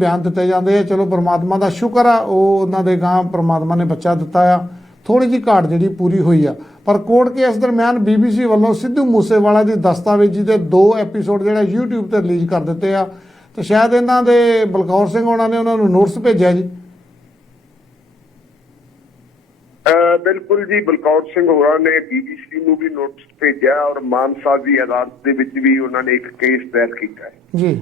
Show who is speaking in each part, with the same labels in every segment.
Speaker 1: ਬਿਆਨ ਦਿੱਤੇ ਜਾਂਦੇ ਆ। ਚਲੋ ਪ੍ਰਮਾਤਮਾ ਦਾ ਸ਼ੁਕਰ ਆ ਉਹ ਉਹਨਾਂ ਦੇ ਗਾਂ ਪ੍ਰਮਾਤਮਾ ਨੇ ਬੱਚਾ ਦਿੱਤਾ ਆ। ਥੋੜੀ ਜੀ ਘਾਟ ਜਿਹੜੀ ਪੂਰੀ ਹੋਈ ਆ। ਪਰ ਕੋਰਟ ਕੇਸ ਦਰਮਿਆਨ ਬੀਬੀਸੀ ਵੱਲੋਂ ਸਿੱਧੂ ਮੂਸੇਵਾਲਾ ਦੀ ਦਸਤਾਵੇਜ਼ੀ ਦੇ ਦੋ ਐਪੀਸੋਡ ਜਿਹੜਾ YouTube ਤੇ ਰਿਲੀਜ਼ ਕਰ ਦਿੱਤੇ ਆ। ਤੇ ਸ਼ਾਇਦ ਇਹਨਾਂ ਦੇ ਬਲਕੌਰ ਸਿੰਘ ਉਹਨਾਂ ਨੇ ਉਹਨਾਂ ਨੂੰ ਨੋਟਿਸ ਭੇਜਿਆ ਜੀ।
Speaker 2: ਬਿਲਕੁਲ ਜੀ ਬਲਕੌਰ ਸਿੰਘ ਹੋਰਾਂ ਨੇ ਬੀਬੀਸੀ ਨੂੰ ਵੀ ਨੋਟਿਸ ਭੇਜਿਆ ਔਰ ਮਾਨਸਾ ਦੀ ਅਦਾਲਤ ਦੇ ਵਿੱਚ ਵੀ ਉਹਨਾਂ ਨੇ ਇੱਕ ਕੇਸ ਦਾਇਰ ਕੀਤਾ ਹੈ।
Speaker 1: ਜੀ।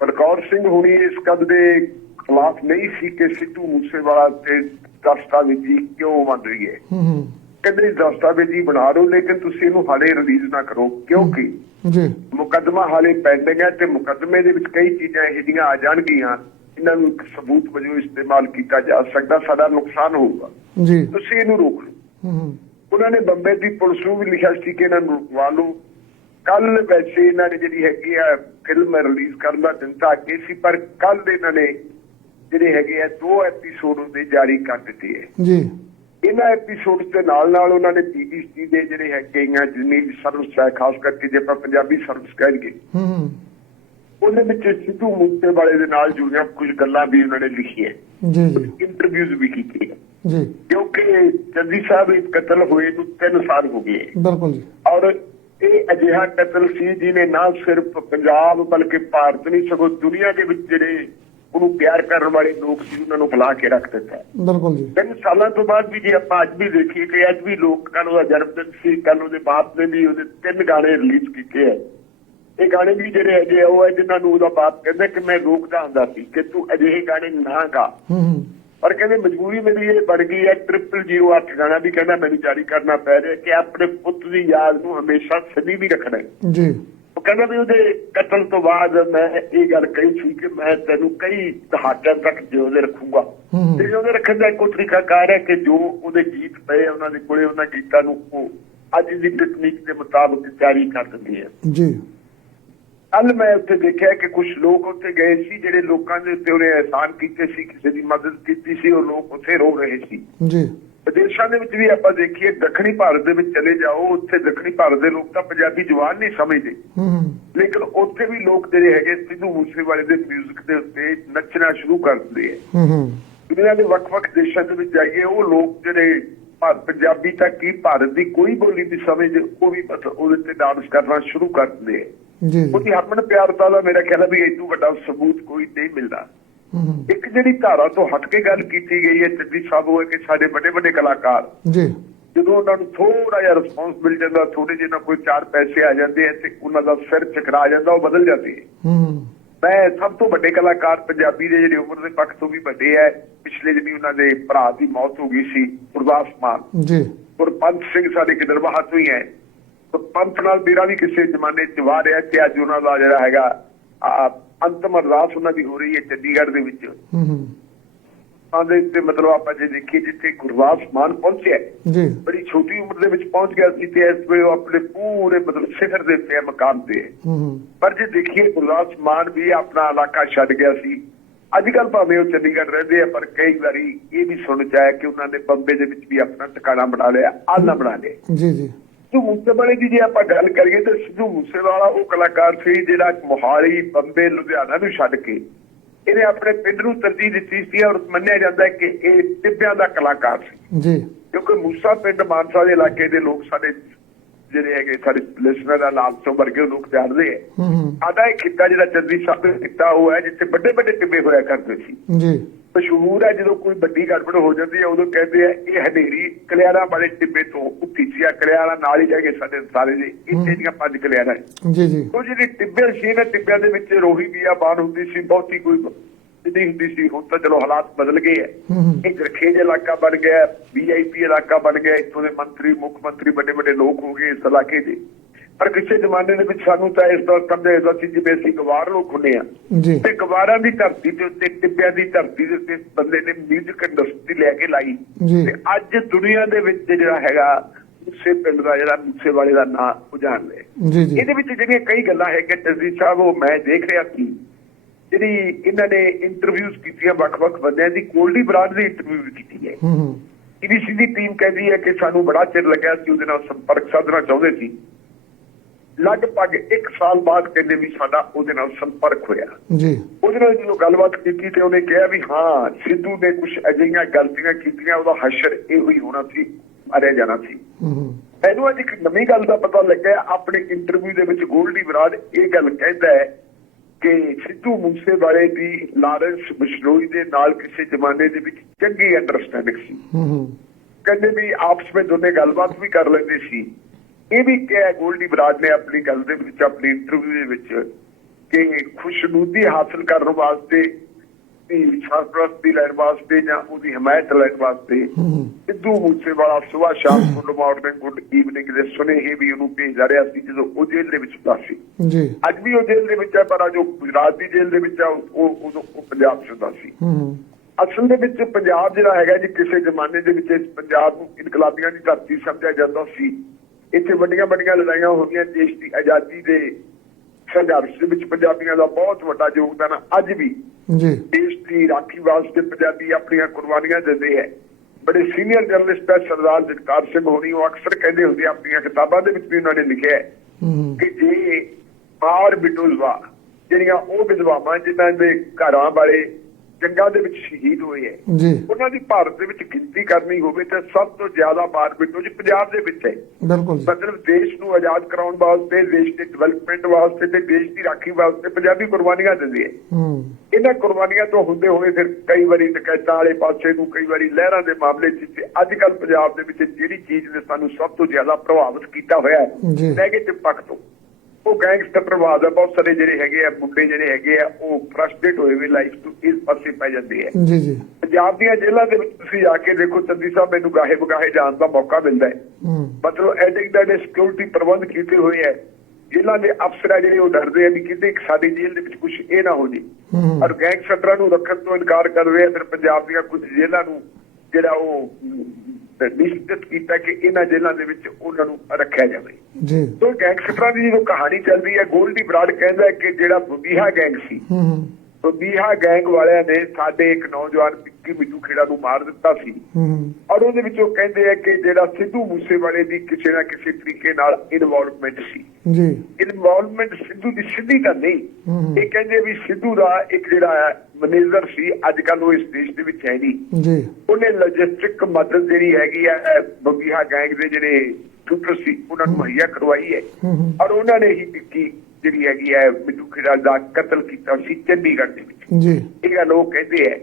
Speaker 2: ਬਲਕੌਰ ਸਿੰਘ ਹੁਣੀ ਇਸ ਕਦ ਦੇ ਖਿਲਾਫ ਨਹੀਂ ਸੀ ਕਿ ਸਿੱਧੂ ਮੂਸੇਵਾਲਾ ਤੇ ਦਸਤਾਵੇਜ਼ੀ ਕਿਉਂ ਬਣ ਰਹੀ ਹੈ? ਕਹਿੰਦੇ ਦਸਤਾਵੇਜ਼ੀ ਬਣਾ ਲਓ ਲੇਕਿਨ ਤੁਸੀਂ ਇਹਨੂੰ ਹਾਲੇ ਰਿਲੀਜ਼ ਨਾ ਕਰੋ। ਕਿਉਂਕਿ
Speaker 1: ਜੀ।
Speaker 2: ਮੁਕੱਦਮਾ ਹਾਲੇ ਪੈਂਡਿੰਗ ਹੈ ਤੇ ਮੁਕੱਦਮੇ ਦੇ ਵਿੱਚ ਕਈ ਚੀਜ਼ਾਂ ਇਹੋ ਜਿਹੀਆਂ ਆ ਜਾਣਗੀਆਂ ਇਹਨਾਂ ਨੂੰ ਇੱਕ ਸਬੂਤ ਵਜੋਂ ਇਸਤੇਮਾਲ ਕੀਤਾ ਜਾ ਸਕਦਾ ਸਾਡਾ ਨੁਕਸਾਨ ਹੋਊਗਾ।
Speaker 1: ਜੀ।
Speaker 2: ਤੁਸੀਂ ਇਹਨੂੰ ਰੋਕ ਲਓ।
Speaker 1: ਹੂੰ ਹੂੰ।
Speaker 2: ਉਹਨਾਂ ਨੇ ਬੰਬੇ ਦੀ ਪੁਲਿਸ ਨੂੰ ਵੀ ਲਿਖਿਆ ਸੀ ਕਿ ਇਹਨਾਂ ਨੂੰ ਰੁਕਵਾ ਲਓ। ਕੱਲ ਵੈਸੇ ਇਹਨਾਂ ਨੇ ਜਿਹੜੀ ਹੈਗੀ ਆ ਫਿਲਮ ਰਿਲੀਜ਼ ਕਰਨ ਦਾ ਦਿਨ ਤਾਂ ਅੱਗੇ ਸੀ ਪਰ ਕੱਲ ਇਹਨਾਂ ਨੇ ਜਿਹੜੇ ਹੈਗੇ ਆ ਦੋ ਐਪੀਸੋਡ ਉਹਦੇ ਜਾਰੀ ਕਰ ਦਿੱਤੇ ਹੈ
Speaker 1: ਜੀ।
Speaker 2: ਇਹਨਾਂ ਐਪੀਸੋਡ ਦੇ ਨਾਲ ਨਾਲ ਉਹਨਾਂ ਨੇ ਬੀਬੀਸੀ ਦੇ ਜਿਹੜੇ ਹੈਗੇ ਆ ਜਿੰਨੀ ਸਰਵਿਸ ਹੈ ਖਾਸ ਕਰਕੇ ਜੇ ਆਪਾਂ ਪੰਜਾਬੀ ਸਰਵਿਸ ਕਹਿਣਗੇ
Speaker 1: ਹੂੰ ਹੂੰ।
Speaker 2: ਉਹਦੇ ਵਿੱਚ ਸਿੱਧੂ ਮੂਸੇਵਾਲੇ ਦੇ ਨਾਲ ਜੁੜੀਆਂ ਕੁਝ ਗੱਲਾਂ ਵੀ ਉਹਨਾਂ ਨੇ ਲਿਖੀਆਂ।
Speaker 1: ਜੀ ਜੀ।
Speaker 2: ਇੰਟਰਵਿਊਜ਼ ਵੀ ਕੀਤੀਆਂ।
Speaker 1: ਜੀ।
Speaker 2: ਕਿਉਂਕਿ ਜੱਦੀ ਸਾਹਿਬ ਇੱਕ ਕਤਲ ਹੋਏ ਨੂੰ 3 ਸਾਲ ਹੋ ਗਏ।
Speaker 1: ਬਿਲਕੁਲ ਜੀ।
Speaker 2: ਔਰ ਇਹ ਅਜਿਹਾ ਕਤਲ ਸੀ ਜਿਹਨੇ ਨਾ ਸਿਰਫ ਪੰਜਾਬ ਬਲਕਿ ਭਾਰਤ ਨਹੀਂ ਸਗੋਂ ਦੁਨੀਆ ਦੇ ਵਿੱਚ ਜਿਹੜੇ ਉਹਨੂੰ ਪਿਆਰ ਕਰਨ ਵਾਲੇ ਲੋਕ ਸੀ ਉਹਨਾਂ ਨੂੰ ਬੁਲਾ ਕੇ ਰੱਖ ਦਿੱਤਾ।
Speaker 1: ਬਿਲਕੁਲ ਜੀ।
Speaker 2: ਤਿੰਨ ਸਾਲਾਂ ਤੋਂ ਬਾਅਦ ਵੀ ਜੇ ਆਪਾਂ ਅੱਜ ਵੀ ਦੇਖੀਏ ਕਿ ਅੱਜ ਵੀ ਲੋਕ ਕੱਲ ਉਹਦਾ ਜਨਮ ਦਿਨ ਸੀ ਕੱਲ ਉਹਦੇ ਬਾਪ ਨੇ ਵੀ ਉਹਦੇ ਤਿੰਨ ਗਾਣੇ ਰਿਲੀਜ਼ ਕੀਤੇ ਆ। ਇਹ ਗਾਣੇ ਵੀ ਜਿਹੜੇ ਆ ਉਹ ਹੈ ਜਿਨ੍ਹਾਂ ਨੂੰ ਉਹਦਾ ਬਾਪ ਕਹਿੰਦਾ ਕਿ ਮੈਂ ਰੋਕਦਾ ਹੁੰਦਾ ਸੀ ਕਿ ਤੂੰ ਅਜਿਹੇ ਗਾਣੇ ਨਾ ਗਾ।
Speaker 1: ਹੂੰ ਹੂੰ।
Speaker 2: ਪਰ ਕਹਿੰਦੇ ਮਜਬੂਰੀ ਮੇਰੀ ਇਹ ਬਣ ਗਈ ਹੈ ਟ੍ਰਿਪਲ ਜੀਓ ਅੱਠ ਗਾਣਾ ਵੀ ਕਹਿੰਦਾ ਮੈਨੂੰ ਜਾਰੀ ਕਰਨਾ ਪੈ ਰਿਹਾ ਕਿ ਆਪਣੇ ਪੁੱਤ ਦੀ ਯਾਦ ਨੂੰ ਹਮੇਸ਼ਾ ਸਦੀ ਵੀ ਰੱਖਣਾ
Speaker 1: ਜੀ।
Speaker 2: ਉਹ ਕਹਿੰਦਾ ਵੀ ਉਹਦੇ ਕਤਲ ਤੋਂ ਬਾਅਦ ਮੈਂ ਇਹ ਗੱਲ ਕਹੀ ਸੀ ਕਿ ਮੈਂ ਤੈਨੂੰ ਕਈ ਦਹਾਕਿਆਂ ਤੱਕ ਜਿਉਂਦੇ ਰੱਖੂੰਗਾ। ਤੇ ਜਿਉਂਦੇ ਰੱਖਣ ਦਾ ਇੱਕੋ ਤਰੀਕਾ ਕਾਰ ਹੈ ਕਿ ਜੋ ਉਹਦੇ ਗੀਤ ਪਏ ਉਹਨਾਂ ਦੇ ਕੋਲੇ ਉਹਨਾਂ ਗੀਤਾਂ ਨੂੰ ਉਹ ਅੱਜ ਦੀ ਟੈਕਨੀਕ ਦੇ ਮੁਤਾਬਕ ਜਾਰੀ ਕਰ ਦਿੰਦੀ ਹੈ।
Speaker 1: ਜੀ।
Speaker 2: ਕੱਲ ਮੈਂ ਉੱਥੇ ਦੇਖਿਆ ਕਿ ਕੁਝ ਲੋਕ ਉੱਥੇ ਗਏ ਸੀ ਜਿਹੜੇ ਲੋਕਾਂ ਦੇ ਉੱਤੇ ਉਹਨੇ ਅਹਿਸਾਨ ਕੀਤੇ ਸੀ ਕਿਸੇ ਦੀ ਮਦਦ ਕੀਤੀ ਸੀ ਉਹ ਲੋਕ ਉੱਥੇ ਰੋ ਰਹੇ ਸੀ।
Speaker 1: ਜੀ।
Speaker 2: ਵਿਦੇਸ਼ਾਂ ਦੇ ਵਿੱਚ ਵੀ ਆਪਾਂ ਦੇਖੀਏ ਦੱਖਣੀ ਭਾਰਤ ਦੇ ਵਿੱਚ ਚਲੇ ਜਾਓ ਉੱਥੇ ਦੱਖਣੀ ਭਾਰਤ ਦੇ ਲੋਕ ਤਾਂ ਪੰਜਾਬੀ ਜ਼ੁਬਾਨ ਨਹੀਂ ਸਮਝਦੇ। ਲੇਕਿਨ ਉੱਥੇ ਵੀ ਲੋਕ ਜਿਹੜੇ ਹੈਗੇ ਸਿੱਧੂ ਮੂਸੇਵਾਲੇ ਦੇ 뮤직 ਦੇ ਉੱਤੇ ਨੱਚਣਾ ਸ਼ੁਰੂ ਕਰ ਦਿੰਦੇ ਆ। ਦੁਨੀਆ ਦੇ ਵੱਖ-ਵੱਖ ਦੇਸ਼ਾਂ ਦੇ ਵਿੱਚ ਜਾਈਏ ਉਹ ਲੋਕ ਜਿਹੜੇ ਪੰਜਾਬੀ ਤੱਕ ਕੀ ਭਾਰਤ ਦੀ ਕੋਈ ਬੋਲੀ ਨਹੀਂ ਸਮਝਦੇ ਉਹ ਵੀ ਉਹਦੇ ਤੇ ਡਾਂਸ ਕਰਨਾ ਸ਼ੁਰੂ ਕਰ ਦਿੰਦੇ ਆ।
Speaker 1: ਜੀ
Speaker 2: ਉਹਦੀ ਹਰਮਨ ਪਿਆਰਤਾ ਦਾ ਮੇਰਾ ਖਿਆਲ ਹੈ ਵੀ ਇਹ ਤੋਂ ਵੱਡਾ ਸਬੂਤ ਕੋਈ ਨਹੀਂ ਮਿਲਦਾ। ਇੱਕ ਜਿਹੜੀ ਧਾਰਾ ਤੋਂ ਹਟ ਕੇ ਗੱਲ ਕੀਤੀ ਗਈ ਹੈ ਚੱਡੀ ਸਾਹਿਬ ਉਹ ਹੈ ਕਿ ਸਾਡੇ ਵੱਡੇ ਵੱਡੇ ਕਲਾਕਾਰ
Speaker 1: ਜੀ।
Speaker 2: ਜਦੋਂ ਉਹਨਾਂ ਨੂੰ ਥੋੜਾ ਜਿਹਾ ਰਿਸਪੌਂਸ ਮਿਲ ਜਾਂਦਾ ਥੋੜੇ ਜਿਹੇ ਨਾਲ ਕੋਈ ਚਾਰ ਪੈਸੇ ਆ ਜਾਂਦੇ ਆ ਤੇ ਉਹਨਾਂ ਦਾ ਸਿਰ ਚਕਰਾ ਜਾਂਦਾ ਉਹ ਬਦਲ ਜਾਂਦੇ
Speaker 1: ਹੂੰ। ਹੂੰ
Speaker 2: ਮੈਂ ਸਭ ਤੋਂ ਵੱਡੇ ਕਲਾਕਾਰ ਪੰਜਾਬੀ ਦੇ ਜਿਹੜੇ ਉਮਰ ਦੇ ਪੱਖ ਤੋਂ ਵੀ ਵੱਡੇ ਐ ਪਿਛਲੇ ਦਿਨੀ ਉਹਨਾਂ ਦੇ ਭਰਾ ਦੀ ਮੌਤ ਹੋ ਗਈ ਸੀ ਗੁਰਦਾਸ ਮਾਨ।
Speaker 1: ਜੀ।
Speaker 2: ਗੁਰਪੰਥ ਸਿੰਘ ਸਾਡੇ ਕਿਦਰਵਾਹ ਤੋਂ ਹੀ ਹੈ ਪੰਥ ਨਾਲ ਮੇਰਾ ਵੀ ਕਿਸੇ ਜ਼ਮਾਨੇ ਚ ਵਾਰ ਰਿਹਾ ਤੇ ਅੱਜ ਉਹਨਾਂ ਦਾ ਜਿਹੜਾ ਹੈਗਾ ਅੰਤਮ ਅਰਦਾਸ ਉਹਨਾਂ ਦੀ ਹੋ ਰਹੀ ਹੈ ਚੰਡੀਗੜ੍ਹ ਦੇ ਵਿੱਚ।
Speaker 1: ਹੂੰ ਹੂੰ।
Speaker 2: ਤੇ ਮਤਲਬ ਆਪਾਂ ਜੇ ਦੇਖੀਏ ਜਿੱਥੇ ਗੁਰਦਾਸ ਮਾਨ ਪਹੁੰਚਿਆ
Speaker 1: ਜੀ।
Speaker 2: ਬੜੀ ਛੋਟੀ ਉਮਰ ਦੇ ਵਿੱਚ ਪਹੁੰਚ ਗਿਆ ਸੀ ਤੇ ਇਸ ਵੇਲੇ ਆਪਣੇ ਪੂਰੇ ਮਤਲਬ ਸਿਖਰ ਦੇ ਮਕਾਮ ਤੇ ਹੈ।
Speaker 1: ਹੂੰ ਹੂੰ।
Speaker 2: ਪਰ ਜੇ ਦੇਖੀਏ ਗੁਰਦਾਸ ਮਾਨ ਵੀ ਆਪਣਾ ਇਲਾਕਾ ਛੱਡ ਗਿਆ ਸੀ। ਅੱਜ ਕੱਲ ਭਾਵੇਂ ਉਹ ਚੰਡੀਗੜ੍ਹ ਰਹਿੰਦੇ ਆ ਪਰ ਕਈ ਵਾਰੀ ਇਹ ਵੀ ਸੁਣ ਚਾਇਆ ਕਿ ਉਹਨਾਂ ਨੇ ਬੰਬੇ ਦੇ ਵਿੱਚ ਵੀ ਆਪਣਾ ਟਿਕਾਣਾ ਬਣਾ ਲਿਆ ਆਲਣਾ ਬਣਾ ਲਿਆ।
Speaker 1: ਜੀ ਜੀ।
Speaker 2: ਸਿੱਧੂ ਮੂਸੇਵਾਲੇ ਦੀ ਜੇ ਆਪਾਂ ਗੱਲ ਕਰੀਏ ਤਾਂ ਸਿੱਧੂ ਮੂਸੇਵਾਲਾ ਉਹ ਕਲਾਕਾਰ ਸੀ ਜਿਹੜਾ ਮੋਹਾਲੀ ਬੰਬੇ ਲੁਧਿਆਣਾ ਨੂੰ ਛੱਡ ਕੇ ਇਹਨੇ ਆਪਣੇ ਪਿੰਡ ਨੂੰ ਤਰਜੀਹ ਦਿੱਤੀ ਸੀ ਔਰ ਮੰਨਿਆ ਜਾਂਦਾ ਹੈ ਕਿ ਇਹ ਟਿੱਬਿਆਂ ਦਾ ਕਲਾਕਾਰ ਸੀ।
Speaker 1: ਜੀ।
Speaker 2: ਕਿਉਂਕਿ ਮੂਸਾ ਪਿੰਡ ਮਾਨਸਾ ਦੇ ਇਲਾਕੇ ਦੇ ਲੋਕ ਸਾਡੇ ਜਿਹੜੇ ਹੈਗੇ ਸਾਡੇ ਲਿਸਨਰ ਦਾ ਨਾਮ ਤੋਂ ਵਰਗੇ ਲੋਕ ਜਾਣਦੇ ਆ।
Speaker 1: ਹੂੰ ਹੂੰ।
Speaker 2: ਆਦਾ ਇਹ ਖਿੱਤਾ ਜਿਹੜਾ ਚੰਦੀ ਸਾਹਿਬ ਕੀਤਾ ਉਹ ਹੈ ਜਿੱਥੇ ਵੱਡੇ ਵੱਡੇ ਟਿੱਬੇ ਹੋਇਆ ਕਰਦੇ ਸੀ।
Speaker 1: ਜੀ।
Speaker 2: ਮਸ਼ਹੂਰ ਹੈ ਜਦੋਂ ਕੋਈ ਵੱਡੀ ਗੜਬੜ ਹੋ ਜਾਂਦੀ ਹੈ ਉਦੋਂ ਕਹਿੰਦੇ ਆ ਇਹ ਹਨੇਰੀ ਕਲਿਆਰਾ ਵਾਲੇ ਟਿੱਬੇ ਤੋਂ ਉੱਠੀ ਸੀ ਆ ਕਲਿਆਰਾ ਨਾਲ ਹੀ ਜਾ ਕੇ ਸਾਡੇ ਸਾਰੇ ਦੇ ਇੱਥੇ ਦੀਆਂ ਪੰਜ ਕਲਿਆਰਾ
Speaker 1: ਜੀ ਜੀ।
Speaker 2: ਉਹ ਜਿਹੜੀ ਟਿੱਬੇ ਸੀ ਨਾ ਟਿੱਬਿਆਂ ਦੇ ਵਿੱਚ ਰੋਹੀ ਬੀਆ ਬਾਣ ਹੁੰਦੀ ਸੀ ਬਹੁਤੀ ਕੋਈ ਨਹੀਂ ਹੁੰਦੀ ਸੀ ਹੁਣ ਤਾਂ ਚਲੋ ਹਾਲਾਤ ਬਦਲ ਗਏ ਹੂੰ। ਇੱਕ ਰਖੇਜ ਇਲਾਕਾ ਬਣ ਗਿਆ ਵੀਆਈਪੀ ਇਲਾਕਾ ਬਣ ਗਿਆ ਇੱਥੋਂ ਦੇ ਮੰਤਰੀ ਮੁੱਖ ਮੰਤਰੀ ਵੱਡੇ ਵੱਡੇ ਲੋਕ ਹੋ ਗਏ ਇਸ ਇਲਾਕੇ ਦੇ। ਪਰ ਕਿਸੇ ਜ਼ਮਾਨੇ ਦੇ ਵਿੱਚ ਸਾਨੂੰ ਤਾਂ ਇਸ ਦਾ ਸਮਝਿਆ ਜਾਂਦਾ ਸੀ ਜਿਵੇਂ ਅਸੀਂ ਗਵਾਰ ਲੋਕ ਹੁੰਦੇ ਆ। ਤੇ ਗਵਾਰਾਂ ਦੀ ਧਰਤੀ ਦੇ ਉੱਤੇ ਟਿੱਬਿਆਂ ਦੀ ਧਰਤੀ ਦੇ ਉੱਤੇ ਬੰਦੇ ਨੇ ਮਿਊਜ਼ਿਕ ਇੰਡਸਟਰੀ ਲੈ ਕੇ ਲਾਈ। ਤੇ ਅੱਜ ਦੁਨੀਆ ਦੇ ਵਿੱਚ ਜਿਹੜਾ ਹੈਗਾ ਉਸੇ ਪਿੰਡ ਦਾ ਜਿਹੜਾ ਮੂਸੇ ਵਾਲੇ ਦਾ ਨਾਂ ਉਜਾਨ ਲੈ
Speaker 1: ਜੀ ਜੀ।
Speaker 2: ਇਹਦੇ ਵਿੱਚ ਜਿਹੜੀਆਂ ਕਈ ਗੱਲਾਂ ਹੈ ਕਿ ਜਸਜੀਤ ਸਾਹਿਬ ਉਹ ਮੈਂ ਦੇਖ ਰਿਹਾ ਸੀ। ਜਿਹੜੀ ਇਹਨਾਂ ਨੇ ਇੰਟਰਵਿਊਜ਼ ਕੀਤੀਆਂ ਵੱਖ-ਵੱਖ ਬੰਦਿਆਂ ਦੀ ਕੋਲਡੀ ਬਰਾਡ ਦੀ ਇੰਟਰਵਿਊ ਕੀਤੀ ਹੈ।
Speaker 1: ਹੂੰ ਹੂੰ।
Speaker 2: ਈਬੀਸੀ ਦੀ ਟੀਮ ਕਹਿੰਦੀ ਹੈ ਕਿ ਸਾਨੂੰ ਬੜਾ ਚਿਰ ਲੱਗਿਆ ਸੀ ਉਹਦੇ ਨਾਲ ਸੰਪਰਕ ਸਾਧਣਾ ਚਾਹੁੰਦੇ ਸੀ। ਲਗਭਗ 1 ਸਾਲ ਬਾਅਦ ਕਹਿੰਦੇ ਵੀ ਸਾਡਾ ਉਹਦੇ ਨਾਲ ਸੰਪਰਕ ਹੋਇਆ।
Speaker 1: ਜੀ।
Speaker 2: ਉਹ ਉਹਦੇ ਨਾਲ ਜਦੋਂ ਗੱਲਬਾਤ ਕੀਤੀ ਤੇ ਉਹਨੇ ਕਿਹਾ ਵੀ ਹਾਂ ਸਿੱਧੂ ਨੇ ਕੁਝ ਅਜਿਹੀਆਂ ਗਲਤੀਆਂ ਕੀਤੀਆਂ ਉਹਦਾ ਹਸ਼ਰ ਇਹੋ ਹੀ ਹੋਣਾ ਸੀ ਮਾਰਿਆ ਜਾਣਾ ਸੀ। ਮੈਨੂੰ ਅੱਜ ਇੱਕ ਨਵੀਂ ਗੱਲ ਦਾ ਪਤਾ ਲੱਗਿਆ ਆਪਣੇ ਇੰਟਰਵਿਊ ਦੇ ਵਿੱਚ ਗੋਲਡੀ ਬਰਾੜ ਇਹ ਗੱਲ ਕਹਿੰਦਾ ਹੈ ਕਿ ਸਿੱਧੂ ਮੂਸੇਵਾਲੇ ਦੀ ਲਾਰੈਂਸ ਬਿਸ਼ਨੋਈ ਦੇ ਨਾਲ ਕਿਸੇ ਜ਼ਮਾਨੇ ਦੇ ਵਿੱਚ ਚੰਗੀ ਅੰਡਰਸਟੈਂਡਿੰਗ ਸੀ।
Speaker 1: ਹੂੰ ਹੂੰ।
Speaker 2: ਕਹਿੰਦੇ ਵੀ ਆਪਸ ਵਿੱਚ ਦੋਨੇ ਗੱਲਬਾਤ ਵੀ ਕਰ ਲੈਂਦੇ ਸੀ। ਇਹ ਵੀ ਕਿਹਾ ਗੋਲਡੀ ਬਰਾੜ ਨੇ ਆਪਣੀ ਗੱਲ ਦੇ ਵਿੱਚ ਆਪਣੀ ਇੰਟਰਵਿਊ ਦੇ ਵਿੱਚ ਕਿ ਖੁਸ਼ਨੂਦੀ ਹਾਸਲ ਕਰਨ ਵਾਸਤੇ ਦੀ ਸਰਪ੍ਰਸਤੀ ਲੈਣ ਵਾਸਤੇ ਜਾਂ ਉਹਦੀ ਹਮਾਇਤ ਲੈਣ ਵਾਸਤੇ
Speaker 1: ਹੂੰ। ਹੂੰ
Speaker 2: ਸਿੱਧੂ ਮੂਸੇਵਾਲਾ ਸਵੇਰ ਸ਼ਾਮ ਗੁੱਡ ਮਾਰਨਿੰਗ ਗੁੱਡ ਈਵਨਿੰਗ ਦੇ ਸੁਨੇਹੇ ਵੀ ਉਹਨੂੰ ਭੇਜਦਾ ਰਿਹਾ ਸੀ ਜਦੋਂ ਉਹ ਜੇਲ੍ਹ ਦੇ ਵਿੱਚ ਸੀ।
Speaker 1: ਜੀ।
Speaker 2: ਅੱਜ ਵੀ ਉਹ ਜੇਲ੍ਹ ਦੇ ਵਿੱਚ ਹੈ ਪਰ ਅੱਜ ਉਹ ਗੁਜਰਾਤ ਦੀ ਜੇਲ੍ਹ ਦੇ ਵਿੱਚ ਆ ਉਹ ਉਦੋਂ ਉਹ ਪੰਜਾਬ 'ਚ ਸੀ।
Speaker 1: ਹੂੰ ਹੂੰ।
Speaker 2: ਅਸਲ ਦੇ ਵਿੱਚ ਪੰਜਾਬ ਜਿਹੜਾ ਹੈਗਾ ਜੀ ਕਿਸੇ ਜ਼ਮਾਨੇ ਦੇ ਵਿੱਚ ਇਸ ਪੰਜਾਬ ਨੂੰ ਇਨਕਲਾਬੀਆਂ ਦੀ ਧਰਤੀ ਸਮਝਿਆ ਜਾਂਦਾ ਸੀ। ਇੱਥੇ ਵੱਡੀਆਂ ਵੱਡੀਆਂ ਲੜਾਈਆਂ ਹੋਈਆਂ ਦੇਸ਼ ਦੀ ਆਜ਼ਾਦੀ ਦੇ ਸੰਘਰਸ਼ ਦੇ ਵਿੱਚ ਪੰਜਾਬੀਆਂ ਦਾ ਬਹੁਤ ਵੱਡਾ ਯੋਗਦਾਨ। ਅੱਜ ਵੀ
Speaker 1: ਜੀ
Speaker 2: ਦੇਸ਼ ਦੀ ਰਾਖੀ ਵਾਸਤੇ ਪੰਜਾਬੀ ਆਪਣੀਆਂ ਕੁਰਬਾਨੀਆਂ ਦਿੰਦੇ ਹੈ ਬੜੇ ਸੀਨੀਅਰ ਜਰਨਲਿਸਟ ਹੈ ਸਰਦਾਰ ਜਗਤਾਰ ਸਿੰਘ ਹੋਣੀ ਉਹ ਅਕਸਰ ਕਹਿੰਦੇ ਹੁੰਦੇ ਆਪਣੀਆਂ ਕਿਤਾਬਾਂ ਦੇ ਵਿੱਚ ਵੀ ਉਹਨਾਂ ਨੇ ਲਿਖਿਆ
Speaker 1: ਹੂੰ
Speaker 2: ਕਿ ਜੇ ਮਾਰ ਬਿਟੁਲਵਾ ਜਿਹੜੀਆਂ ਉਹ ਵਿਧਵਾਵਾਂ ਜਿਨ੍ਹਾਂ ਦੇ ਘਰਾਂ ਵਾਲੇ ਜੰਗਾਂ ਦੇ ਵਿੱਚ ਸ਼ਹੀਦ ਹੋਏ ਹੈ।
Speaker 1: ਜੀ।
Speaker 2: ਉਹਨਾਂ ਦੀ ਭਾਰਤ ਦੇ ਵਿੱਚ ਗਿਣਤੀ ਕਰਨੀ ਹੋਵੇ ਤਾਂ ਸਭ ਤੋਂ ਜ਼ਿਆਦਾ ਮਾਰ ਬਿਟੋ ਜੀ ਪੰਜਾਬ ਦੇ ਵਿੱਚ ਹੈ।
Speaker 1: ਬਿਲਕੁਲ
Speaker 2: ਮਤਲਬ ਦੇਸ਼ ਨੂੰ ਆਜ਼ਾਦ ਕਰਾਉਣ ਵਾਸਤੇ ਦੇਸ਼ ਦੇ ਡਿਵੈਲਪਮੈਂਟ ਵਾਸਤੇ ਤੇ ਦੇਸ਼ ਦੀ ਰਾਖੀ ਵਾਸਤੇ ਪੰਜਾਬੀ ਕੁਰਬਾਨੀਆਂ ਦਿੰਦੇ ਹੈ।
Speaker 1: ਹੂੰ।
Speaker 2: ਇਹਨਾਂ ਕੁਰਬਾਨੀਆਂ ਤੋਂ ਹੁੰਦੇ ਹੋਏ ਫਿਰ ਕਈ ਵਾਰੀ ਨਕੈਤਾਂ ਵਾਲੇ ਪਾਸੇ ਨੂੰ ਕਈ ਵਾਰੀ ਲਹਿਰਾਂ ਦੇ ਮਾਮਲੇ 'ਚ ਤੇ ਅੱਜ ਕੱਲ ਪੰਜਾਬ ਦੇ ਵਿੱਚ ਜਿਹੜੀ ਚੀਜ਼ ਨੇ ਸਾਨੂੰ ਸਭ ਤੋਂ ਜ਼ਿਆਦਾ ਪ੍ਰਭਾਵਿਤ ਕੀਤਾ ਹੋਇਆ। ਹੈ ਨੈਗੇਟਿਵ ਪੱਖ ਤੋਂ। ਉਹ ਗੈਂਗਸਟਰ ਪ੍ਰਭਾਵ ਹੈ ਬਹੁਤ ਸਾਰੇ ਜਿਹੜੇ ਹੈਗੇ ਆ ਮੁੰਡੇ ਜਿਹੜੇ ਹੈਗੇ ਆ ਉਹ ਫਰਸਟ੍ਰੇਟ ਹੋਏ ਵੀ ਲਾਈਫ ਤੋਂ ਇਸ ਪਾਸੇ ਪੈ ਜਾਂਦੇ ਆ।
Speaker 1: ਜੀ ਜੀ।
Speaker 2: ਪੰਜਾਬ ਦੀਆਂ ਜੇਲ੍ਹਾਂ ਦੇ ਵਿੱਚ ਤੁਸੀਂ ਜਾ ਕੇ ਦੇਖੋ ਚੰਦੀ ਸਾਹਿਬ ਮੈਨੂੰ ਗਾਹੇ ਬਗਾਹੇ ਜਾਣ ਦਾ ਮੌਕਾ ਮਿਲਦਾ ਹੈ। ਮਤਲਬ ਐਡੇ ਦੇ ਸਿਕਿਉਰਿਟੀ ਪ੍ਰਬੰਧ ਕੀਤੇ ਹੋਏ ਹੈ ਜੇਲ੍ਹਾਂ ਦੇ ਅਫਸਰ ਆ ਜਿਹੜੇ ਉਹ ਡਰਦੇ ਆ ਵੀ ਕਿਤੇ ਸਾਡੀ ਜੇਲ੍ਹ ਦੇ ਵਿੱਚ ਕੁਝ ਇਹ ਨਾ ਹੋ ਜੇ। ਔਰ ਗੈਂਗਸਟਰਾਂ ਨੂੰ ਰੱਖਣ ਤੋਂ ਇਨਕਾਰ ਕਰ ਰਹੇ ਆ ਫਿਰ ਪੰਜਾਬ ਦੀਆਂ ਕੁਝ ਜੇਲ੍ਹਾਂ ਨੂੰ ਜਿਹੜਾ ਉਹ ਨਿਸ਼ਚਿਤ ਕੀਤਾ ਕਿ ਇਹਨਾਂ ਜੇਲ੍ਹਾਂ ਦੇ ਵਿੱਚ ਉਹਨਾਂ ਨੂੰ ਰੱਖਿਆ ਜਾਵੇ।
Speaker 1: ਜੀ।
Speaker 2: ਤੋਂ ਗੈਂਗਸਟਰਾਂ ਦੀ ਜਦੋਂ ਕਹਾਣੀ ਚੱਲਦੀ ਹੈ ਗੋਲਡੀ ਬਰਾੜ ਕਹਿੰਦਾ ਹੈ ਕਿ ਜਿਹੜਾ ਬਬੀਹਾ ਗੈਂਗ ਸੀ
Speaker 1: ਹੂੰ ਹੂੰ।
Speaker 2: ਬਬੀਹਾ ਗੈਂਗ ਵਾਲਿਆਂ ਨੇ ਸਾਡੇ ਇੱਕ ਨੌਜਵਾਨ ਵਿੱਕੀ ਮਿੱਟੂ ਖੇੜਾ ਨੂੰ ਮਾਰ ਦਿੱਤਾ ਸੀ।
Speaker 1: ਹੂੰ
Speaker 2: ਔਰ ਉਹਦੇ ਵਿੱਚ ਉਹ ਕਹਿੰਦੇ ਆ ਕਿ ਜਿਹੜਾ ਸਿੱਧੂ ਮੂਸੇਵਾਲੇ ਦੀ ਕਿਸੇ ਨਾ ਕਿਸੇ ਤਰੀਕੇ ਨਾਲ ਇਨਵੋਲਵਮੈਂਟ ਸੀ।
Speaker 1: ਜੀ।
Speaker 2: ਇਨਵੋਲਵਮੈਂਟ ਸਿੱਧੂ ਦੀ ਸਿੱਧੀ ਤਾਂ ਨਹੀਂ। ਇਹ ਕਹਿੰਦੇ ਵੀ ਸਿੱਧੂ ਦਾ ਇੱਕ ਜਿਹੜਾ ਹੈ ਮੈਨੇਜਰ ਸੀ ਅੱਜ ਕੱਲ ਉਹ ਇਸ ਦੇਸ਼ ਦੇ ਵਿੱਚ ਹੈ ਨਹੀਂ।
Speaker 1: ਜੀ।
Speaker 2: ਉਹਨੇ ਲੌਜਿਸਟਿਕ ਮਦਦ ਜਿਹੜੀ ਹੈਗੀ ਹੈ ਬੰਬੀਹਾ ਗੈਂਗ ਦੇ ਜਿਹੜੇ ਟੂਟਰ ਸੀ ਉਹਨਾਂ ਨੂੰ ਮੁਹੱਈਆ ਕਰਵਾਈ ਹੈ। ਔਰ ਉਹਨਾਂ ਨੇ ਹੀ ਵਿੱਕੀ ਜਿਹੜੀ ਹੈਗੀ ਹੈ ਮਿੱਟੂ ਖੇੜਾ ਦਾ ਕਤਲ ਕੀਤਾ ਸੀ ਚੰਡੀਗੜ੍ਹ ਦੇ ਵਿੱਚ।
Speaker 1: ਜੀ।
Speaker 2: ਇਹ ਗੱਲ ਉਹ ਕਹਿੰਦੇ ਹੈ।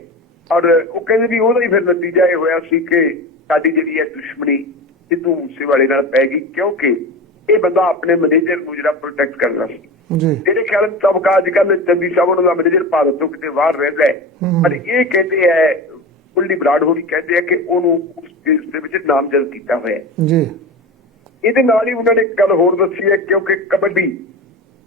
Speaker 2: ਔਰ ਉਹ ਕਹਿੰਦੇ ਵੀ ਉਹਦਾ ਹੀ ਫਿਰ ਨਤੀਜਾ ਇਹ ਹੋਇਆ ਸੀ ਕਿ ਸਾਡੀ ਜਿਹੜੀ ਹੈ ਦੁਸ਼ਮਣੀ ਸਿੱਧੂ ਮੂਸੇਵਾਲੇ ਨਾਲ ਪੈ ਗਈ ਕਿਉਂਕਿ ਇਹ ਬੰਦਾ ਆਪਣੇ ਮੈਨੇਜਰ ਨੂੰ ਜਿਹੜਾ ਪ੍ਰੋਟੈਕਟ ਕਰਦਾ ਸੀ।
Speaker 1: ਜੀ।
Speaker 2: ਜਿਹੜੇ ਖਿਆਲ ਤਬਕਾ ਅੱਜ ਕੱਲ ਚੰਦੀ ਸਾਹਿਬ ਉਹਨਾਂ ਦਾ ਮੈਨੇਜਰ ਭਾਰਤ ਤੋਂ ਕਿਤੇ ਬਾਹਰ ਰਹਿੰਦਾ ਹੈ। ਪਰ ਇਹ ਕਹਿੰਦੇ ਹੈ ਕੁਲਦੀ ਬਰਾੜ ਹੋਣੀ ਕਹਿੰਦੇ ਆ ਕਿ ਉਹਨੂੰ ਉਸ ਕੇਸ ਦੇ ਵਿੱਚ ਨਾਮਜ਼ਦ ਕੀਤਾ ਹੋਇਆ ਹੈ।
Speaker 1: ਜੀ।
Speaker 2: ਇਹਦੇ ਨਾਲ ਹੀ ਉਹਨਾਂ ਨੇ ਇੱਕ ਗੱਲ ਹੋਰ ਦੱਸੀ ਹੈ ਕਿਉਂਕਿ ਕਬੱਡੀ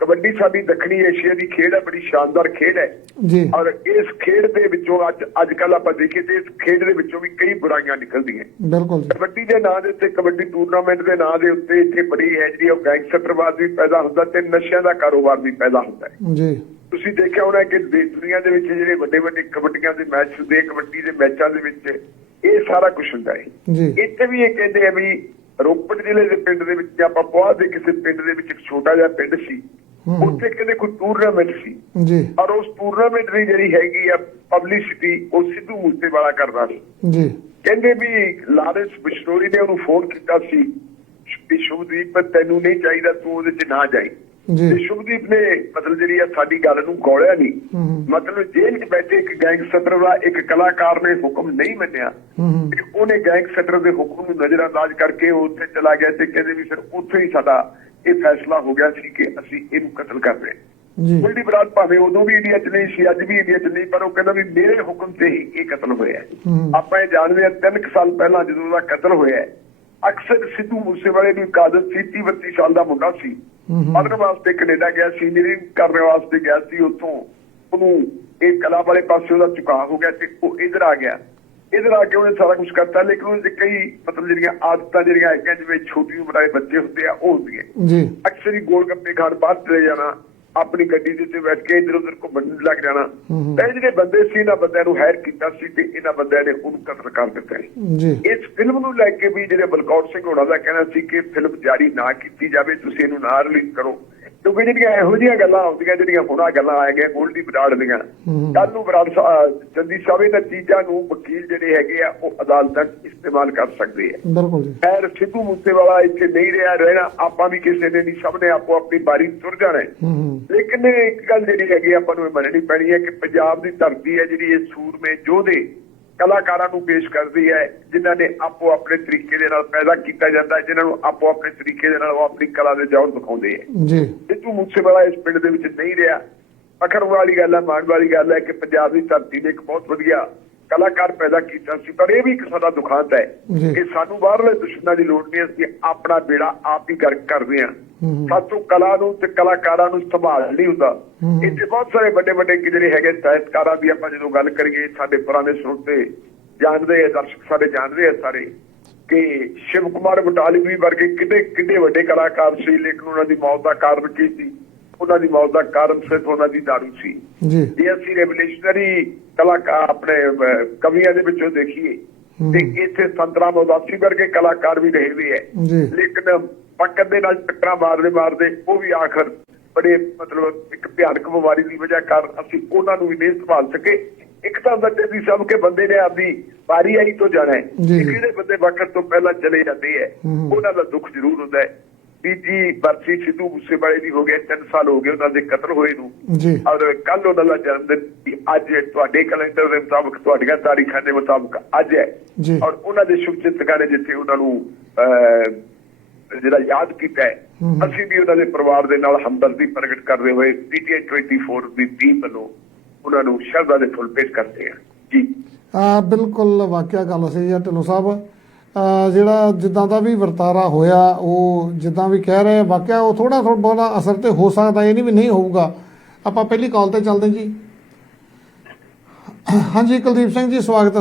Speaker 2: ਕਬੱਡੀ ਸਾਡੀ ਦੱਖਣੀ ਏਸ਼ੀਆ ਦੀ ਖੇਡ ਹੈ ਬੜੀ ਸ਼ਾਨਦਾਰ ਖੇਡ ਹੈ।
Speaker 1: ਜੀ।
Speaker 2: ਔਰ ਇਸ ਖੇਡ ਦੇ ਵਿੱਚੋਂ ਅੱਜ ਅੱਜ ਕੱਲ ਆਪਾਂ ਦੇਖੀਏ ਤੇ ਇਸ ਖੇਡ ਦੇ ਵਿੱਚੋਂ ਵੀ ਕਈ ਬੁਰਾਈਆਂ ਨਿਕਲਦੀਆਂ
Speaker 1: ਬਿਲਕੁਲ
Speaker 2: ਕਬੱਡੀ ਦੇ ਨਾਂ ਦੇ ਉੱਤੇ ਕਬੱਡੀ ਟੂਰਨਾਮੈਂਟ ਦੇ ਨਾਂ ਦੇ ਉੱਤੇ ਇੱਥੇ ਬੜੀ ਹੈ ਜਿਹੜੀ ਉਹ ਗੈਂਗਸਟਰਵਾਦ ਵੀ ਪੈਦਾ ਹੁੰਦਾ ਤੇ ਨਸ਼ਿਆਂ ਦਾ ਕਾਰੋਬਾਰ ਵੀ ਪੈਦਾ ਹੁੰਦਾ ਹੈ।
Speaker 1: ਜੀ।
Speaker 2: ਤੁਸੀਂ ਦੇਖਿਆ ਹੋਣਾ ਕਿ ਦੁਨੀਆ ਦੇ ਵਿੱਚ ਜਿਹੜੇ ਵੱਡੇ ਵੱਡੇ ਕਬੱਡੀਆਂ ਦੇ ਮੈਚ ਹੁੰਦੇ ਕਬੱਡੀ ਦੇ ਮੈਚਾਂ ਦੇ ਵਿੱਚ ਇਹ ਸਾਰਾ ਕੁਝ ਹੁੰਦਾ ਹੈ।
Speaker 1: ਜੀ।
Speaker 2: ਇੱਥੇ ਵੀ ਇਹ ਕਹਿੰਦੇ ਆ ਵੀ ਰੋਪੜ ਜ਼ਿਲ੍ਹੇ ਦੇ ਪਿੰਡ ਦੇ ਵਿੱਚ ਆਪਾਂ ਪੁਆਧ ਦੇ ਕਿਸੇ ਪਿੰਡ ਦੇ ਵਿੱਚ ਇੱਕ ਛੋਟਾ ਜਿਹਾ ਪਿੰਡ ਸੀ। ਉੱਥੇ ਕਹਿੰਦੇ ਕੋਈ ਟੂਰਨਾਮੈਂਟ ਸੀ।
Speaker 1: ਜੀ।
Speaker 2: ਔਰ ਉਸ ਟੂਰਨਾਮੈਂਟ ਦੀ ਜਿਹੜੀ ਹੈਗੀ ਆ ਪਬਲਿਸਿਟੀ ਉਹ ਸਿੱਧੂ ਮੂਸੇਵਾਲਾ ਕਰਦਾ ਸੀ।
Speaker 1: ਜੀ।
Speaker 2: ਕਹਿੰਦੇ ਵੀ ਲਾਰੈਂਸ ਬਿਸ਼ਨੋਈ ਨੇ ਉਹਨੂੰ ਫੋਨ ਕੀਤਾ ਸੀ ਵੀ ਸ਼ੁਭਦੀਪ ਤੈਨੂੰ ਨਹੀਂ ਚਾਹੀਦਾ ਤੂੰ ਉਹਦੇ 'ਚ ਨਾ ਜਾਈ। ਤੇ
Speaker 1: ਜੀ
Speaker 2: ਸ਼ੁਭਦੀਪ ਨੇ ਮਤਲਬ ਜਿਹੜੀ ਆ ਸਾਡੀ ਗੱਲ ਨੂੰ ਗੋਲਿਆ ਨਹੀਂ। ਮਤਲਬ ਜੇਲ੍ਹ 'ਚ ਬੈਠੇ ਇੱਕ ਗੈਂਗਸਟਰ ਦਾ ਇੱਕ ਕਲਾਕਾਰ ਨੇ ਹੁਕਮ ਨਹੀਂ ਮੰਨਿਆ। ਤੇ ਉਹਨੇ ਗੈਂਗਸਟਰ ਦੇ ਹੁਕਮ ਨੂੰ ਨਜ਼ਰਅੰਦਾਜ਼ ਕਰਕੇ ਉਹ ਉੱਥੇ ਚਲਾ ਗਿਆ ਤੇ ਕਹਿੰਦੇ ਵੀ ਫਿਰ ਉੱਥੇ ਹੀ ਸਾਡਾ ਇਹ ਫੈਸਲਾ ਹੋ ਗਿਆ ਸੀ ਕਿ ਅਸੀਂ ਇਹਨੂੰ ਕਤਲ ਕਰ ਰਹੇ
Speaker 1: ਜੀ।
Speaker 2: ਕੁਲਦੀਪ ਰਾਜ ਭਾਵੇਂ ਉਦੋਂ ਵੀ ਇੰਡੀਆ 'ਚ ਨਹੀਂ ਸੀ ਅੱਜ ਵੀ ਇੰਡੀਆ 'ਚ ਨਹੀਂ ਪਰ ਉਹ ਕਹਿੰਦਾ ਵੀ ਮੇਰੇ ਹੁਕਮ ਤੇ ਹੀ ਇਹ ਕਤਲ ਹੋਇਆ ਆਪਾਂ ਇਹ ਜਾਣਦੇ ਹਾਂ ਤਿੰਨ ਕੁ ਸਾਲ ਪਹਿਲਾਂ ਜਦੋਂ ਉਹਦਾ ਕਤਲ ਹੋਇਆ ਅਕਸਰ ਸਿੱਧੂ ਮੂਸੇਵਾਲੇ ਦੀ ਆਦਤ ਸੀ 30 32 ਸਾਲ ਦਾ ਮੁੰਡਾ ਸੀ। ਪੜ੍ਹਨ ਵਾਸਤੇ ਕੈਨੇਡਾ ਗਿਆ ਸੀ ਇੰਜੀਨੀਅਰਿੰਗ ਕਰਨ ਵਾਸਤੇ ਗਿਆ ਸੀ ਉੱਥੋਂ। ਉਹਨੂੰ ਇਹ ਕਲਾ ਵਾਲੇ ਪਾਸੇ ਉਹਦਾ ਝੁਕਾਅ ਹੋ ਗਿਆ ਤੇ ਉਹ ਇੱਧਰ ਆ ਗਿਆ। ਇੱਧਰ ਆ ਕੇ ਉਹਨੇ ਸਾਰਾ ਕੁਝ ਕਰਤਾ ਲੇਕਿਨ ਉਹਦੇ ਕਈ ਮਤਲਬ ਜਿਹੜੀਆਂ ਆਦਤਾਂ ਜਿਹੜੀਆਂ ਹੈਗੀਆਂ ਜਿਵੇਂ ਛੋਟੀ ਉਮਰ ਵਾਲੇ ਬੱਚੇ ਹੁੰਦੇ ਆ ਉਹ ਹੁੰਦੀਆਂ।
Speaker 1: ਜੀ।
Speaker 2: ਅਕਸਰ ਹੀ ਗੋਲ ਗੱਪੇ ਖਾਣ ਬਾਹਰ ਚਲੇ ਜਾਣਾ ਆਪਣੀ ਗੱਡੀ ਦੇ ਉੱਤੇ ਬੈਠ ਕੇ ਇਧਰ ਉਧਰ ਘੁੰਮਣ ਲੱਗ ਜਾਣਾ। ਤੇ ਇਹ ਜਿਹੜੇ ਬੰਦੇ ਸੀ ਇਹਨਾਂ ਬੰਦਿਆਂ ਨੂੰ ਹਾਇਰ ਕੀਤਾ ਸੀ ਤੇ ਇਹਨਾਂ ਬੰਦਿਆਂ ਨੇ ਉਹਨੂੰ ਕਤਲ ਕਰ ਦਿੱਤਾ।
Speaker 1: ਜੀ
Speaker 2: ਇਸ ਫਿਲਮ ਨੂੰ ਲੈ ਕੇ ਵੀ ਜਿਹੜੇ ਬਲਕੌਰ ਸਿੰਘ ਹੋਣਾ ਦਾ ਕਹਿਣਾ ਸੀ ਕਿ ਫਿਲਮ ਜਾਰੀ ਨਾ ਕੀਤੀ ਜਾਵੇ ਤੁਸੀਂ ਇਹਨੂੰ ਨਾ ਰਿਲੀਜ਼ ਕਰੋ ਕਿਉਂਕਿ ਜਿਹੜੀਆਂ ਇਹੋ ਜਿਹੀਆਂ ਗੱਲਾਂ ਆਉਂਦੀਆਂ ਜਿਹੜੀਆਂ ਹੁਣ ਗੱਲਾਂ ਆ ਗਈਆਂ ਗੋਲਡੀ ਬਰਾੜ ਦੀਆਂ। ਕੱਲ ਨੂੰ ਬਰਾੜ ਚੰਦੀ ਸਾਹਿਬ ਇਹਨਾਂ ਚੀਜ਼ਾਂ ਨੂੰ ਵਕੀਲ ਜਿਹੜੇ ਹੈਗੇ ਆ ਉਹ ਅਦਾਲਤਾਂ 'ਚ ਇਸਤੇਮਾਲ ਕਰ ਸਕਦੇ ਆ।
Speaker 1: ਬਿਲਕੁਲ ਜੀ।
Speaker 2: ਖੈਰ ਸਿੱਧੂ ਮੂਸੇਵਾਲਾ ਇੱਥੇ ਨਹੀਂ ਰਿਹਾ ਰਹਿਣਾ ਆਪਾਂ ਵੀ ਕਿਸੇ ਨੇ ਨਹੀਂ ਸਭ ਨੇ ਆਪੋ ਆਪਣੀ ਬਾਰੀ ਤੁਰ ਜਾਣਾ। ਲੇਕਿਨ ਇੱਕ ਗੱਲ ਜਿਹੜੀ ਹੈਗੀ ਆਪਾਂ ਨੂੰ ਇਹ ਮੰਨਣੀ ਪੈਣੀ ਹੈ ਕਿ ਪੰਜਾਬ ਦੀ ਧਰਤੀ ਹੈ ਜਿਹੜੀ ਇਹ ਸੂਰਮੇ ਯੋਧੇ ਕਲਾਕਾਰਾਂ ਨੂੰ ਪੇਸ਼ ਕਰਦੀ ਹੈ ਜਿਨ੍ਹਾਂ ਨੇ ਆਪੋ ਆਪਣੇ ਤਰੀਕੇ ਦੇ ਨਾਲ ਪੈਦਾ ਕੀਤਾ ਜਾਂਦਾ ਹੈ ਜਿਨ੍ਹਾਂ ਨੂੰ ਆਪੋ ਆਪਣੇ ਤਰੀਕੇ ਦੇ ਨਾਲ ਉਹ ਆਪਣੀ ਕਲਾ ਦੇ ਜੌਹਰ ਦਿਖਾਉਂਦੇ ਹੈ।
Speaker 1: ਜੀ।
Speaker 2: ਸਿੱਧੂ ਮੂਸੇਵਾਲਾ ਇਸ ਪਿੰਡ ਦੇ ਵਿੱਚ ਨਹੀਂ ਰਿਹਾ। ਫਖਰ ਵਾਲੀ ਗੱਲ ਹੈ ਮਾਣ ਵਾਲੀ ਗੱਲ ਹੈ ਕਿ ਪੰਜਾਬ ਦੀ ਧਰਤੀ ਨੇ ਇੱਕ ਬਹੁਤ ਵਧੀਆ ਕਲਾਕਾਰ ਪੈਦਾ ਕੀਤਾ ਸੀ ਪਰ ਇਹ ਵੀ ਇੱਕ ਸਾਡਾ ਦੁਖਾਂਤ ਹੈ। ਕਿ ਸਾਨੂੰ ਬਾਹਰਲੇ ਦੁਸ਼ਮਣਾਂ ਦੀ ਲੋੜ ਨਹੀਂ ਅਸੀਂ ਆਪਣਾ ਬੇੜਾ ਆਪ ਹੀ ਗਰਕ ਕਰਦੇ ਹਾਂ
Speaker 1: ਹੂੰ।
Speaker 2: ਸਾਤੋਂ ਕਲਾ ਨੂੰ ਤੇ ਕਲਾਕਾਰਾਂ ਨੂੰ ਸੰਭਾਲ ਨਹੀਂ ਹੁੰਦਾ। ਇੱਥੇ ਬਹੁਤ ਸਾਰੇ ਵੱਡੇ ਵੱਡੇ ਜਿਹੜੇ ਹੈਗੇ ਸਾਹਿਤਕਾਰਾਂ ਦੀ ਆਪਾਂ ਜਦੋਂ ਗੱਲ ਕਰੀਏ ਸਾਡੇ ਪੁਰਾਣੇ ਸਰੋਤੇ ਜਾਣਦੇ ਆ ਦਰਸ਼ਕ ਸਾਡੇ ਜਾਣਦੇ ਆ ਸਾਰੇ ਕਿ ਸ਼ਿਵ ਕੁਮਾਰ ਬਟਾਲਵੀ ਵਰਗੇ ਕਿੰਨੇ ਕਿੰਨੇ ਵੱਡੇ ਕਲਾਕਾਰ ਸੀ ਲੇਕਿਨ ਉਹਨਾਂ ਦੀ ਮੌਤ ਦਾ ਕਾਰਨ ਕੀ ਸੀ ਉਹਨਾਂ ਦੀ ਮੌਤ ਦਾ ਕਾਰਨ ਸਿਰਫ ਉਹਨਾਂ ਦੀ ਦਾਰੂ ਸੀ।
Speaker 1: ਜੀ।
Speaker 2: ਜੇ ਅਸੀਂ ਰੈਵੋਲੂਸ਼ਨਰੀ ਕਲਾਕਾਰ ਆਪਣੇ ਕਵੀਆਂ ਦੇ ਵਿੱਚੋਂ ਦੇਖੀਏ। ਤੇ ਇੱਥੇ ਸੰਤਰਾ ਮੋਦਾਸੀ ਵਰਗੇ ਕਲਾਕਾਰ ਵੀ ਰਹੇ ਹੋਏ ਹੈ। ਲੇਕਿਨ ਪੱਕਰ ਦੇ ਨਾਲ ਟੱਕਰਾਂ ਮਾਰਦੇ ਮਾਰਦੇ ਉਹ ਵੀ ਆਖਰ ਬੜੇ ਮਤਲਬ ਇੱਕ ਭਿਆਨਕ ਬਿਮਾਰੀ ਦੀ ਵਜ੍ਹਾ ਕਾਰਨ ਅਸੀਂ ਉਹਨਾਂ ਨੂੰ ਵੀ ਨਹੀਂ ਸੰਭਾਲ ਸਕੇ। ਇੱਕ ਤਾਂ ਬੱਚੇ ਦੀ ਸਭ ਕੇ ਬੰਦੇ ਨੇ ਆਪਦੀ ਵਾਰੀ ਆਈ ਤੋਂ ਜਾਣਾ ਹੈ। ਜਿਹੜੇ ਬੰਦੇ ਵਕਤ ਤੋਂ ਪਹਿਲਾਂ ਚਲੇ ਜਾਂਦੇ ਹੈ। ਉਹਨਾਂ ਦਾ ਦੁੱਖ ਜ਼ਰੂਰ ਹੁੰਦਾ ਹੈ। ਤੀਜੀ ਬਰਸੀ ਸਿੱਧੂ ਮੂਸੇਵਾਲੇ ਦੀ ਹੋ ਗਏ 3 ਸਾਲ ਹੋ ਗਏ ਉਹਨਾਂ ਦੇ ਕਤਲ ਹੋਏ ਨੂੰ
Speaker 1: ਜੀ
Speaker 2: ਔਰ ਕੱਲ ਉਹਨਾਂ ਦਾ ਜਨਮ ਦਿਨ। ਅੱਜ ਤੁਹਾਡੇ ਕੈਲੰਡਰ ਦੇ ਮੁਤਾਬਕ ਤੁਹਾਡੀਆਂ ਤਾਰੀਖਾਂ ਦੇ ਮੁਤਾਬਕ ਅੱਜ ਹੈ
Speaker 1: ਜੀ।
Speaker 2: ਔਰ ਉਹਨਾਂ ਦੇ ਸ਼ੁਭ ਚਿੰਤਕਾਂ ਨੇ ਜਿੱਥੇ ਉਹਨਾਂ ਨੂੰ ਜਿਹੜਾ ਯਾਦ ਕੀਤਾ। ਅਸੀਂ ਵੀ ਉਹਨਾਂ ਦੇ ਪਰਿਵਾਰ ਦੇ ਨਾਲ ਹਮਦਰਦੀ ਪ੍ਰਗਟ ਕਰਦੇ ਹੋਏ ਪੀਟੀਆਈ 24 ਦੀ ਟੀਮ ਵੱਲੋਂ ਉਹਨਾਂ ਨੂੰ ਸ਼ਰਧਾ ਦੇ ਫੁੱਲ ਪੇਸ਼ ਕਰਦੇ ਹਾਂ ਜੀ
Speaker 1: ਆ ਬਿਲਕੁਲ ਵਾਕਿਆ ਗੱਲ ਸਹੀ ਹੈ ਢਿੱਲੋਂ ਸਾਹਿਬ ਜਿਹੜਾ ਜਿੱਦਾਂ ਦਾ ਵੀ ਵਰਤਾਰਾ ਹੋਇਆ, ਉਹ ਜਿੱਦਾਂ ਵੀ ਕਹਿ ਰਹੇ ਵਾਕਿਆ ਉਹ ਥੋੜਾ ਥੋੜਾ ਬਹੁਤਾ ਅਸਰ ਤੇ ਹੋ ਸਕਦਾ, ਇਹ ਨਹੀਂ ਵੀ ਨਹੀਂ ਹੋਊਗਾ। ਆਪਾਂ ਪਹਿਲੀ ਕਾਲ ਤੇ ਚੱਲਦੇ ਜੀ। ਹਾਂਜੀ, ਕੁਲਦੀਪ ਸਿੰਘ ਜੀ, ਸਵਾਗਤ ਹੈ